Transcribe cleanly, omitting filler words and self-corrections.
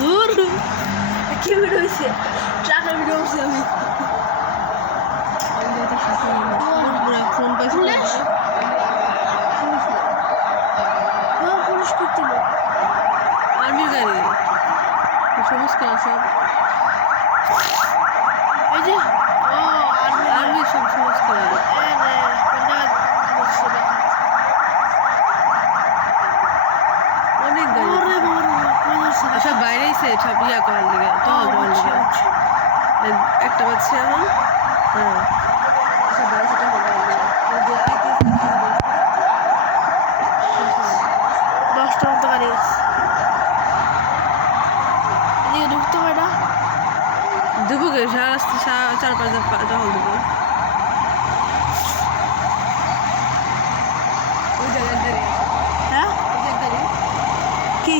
দূর কি ভিডিও হয়েছে ট্রাকের ভিডিও হচ্ছে আমি ফোন পাইছি পুলিশ করছিল আর্মির গাড়ি সমস্ত সব এই যে আর্মি সব সমস্ত অনেক গাড়ি সব বাইরেই সে সব ইয়া করার লিগে টহল দেওয়ার লিগে একটা পাচ্ছি এখন হ্যাঁ সব বাইরে টহল দেওয়ার লিগে 10টা মতো গাড়ি এদিকে ঢুকতে পারে না দুপুকে সারা রাস্তা 4-5 টহল দেবো ওই জায়গায় দাঁড়িয়ে হ্যাঁ ওই জায়গায় দাঁড়িয়ে কি